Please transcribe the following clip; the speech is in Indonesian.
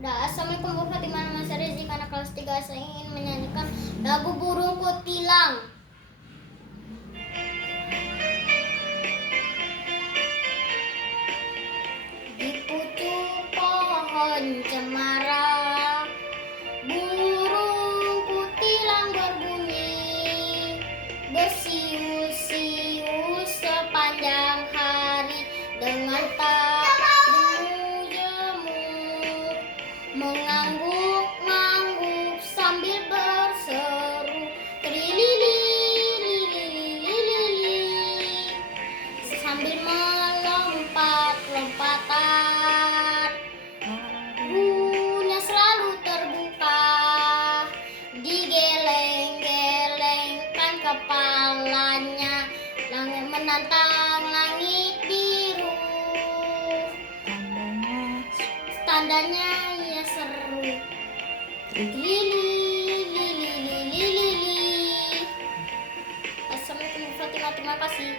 Assalamualaikum Bu Fatimah, nama saya Rizky, anak kelas 3. Saya ingin menyanyikan lagu Burung Kutilang. Di pucuk pohon cemara, burung kutilang berbunyi, bersiul-siul sepanjang hari dengan jemu-jemu, mengangguk-angguk sambil berseru trilili, sambil melompat-lompatan. Dagunya selalu terbuka, digeleng-gelengkan kepalanya, langit menantang langit biru. Tandanya ia seru. Lili. Assalamualaikum warahmatullahi wabarakatuh. Terima kasih.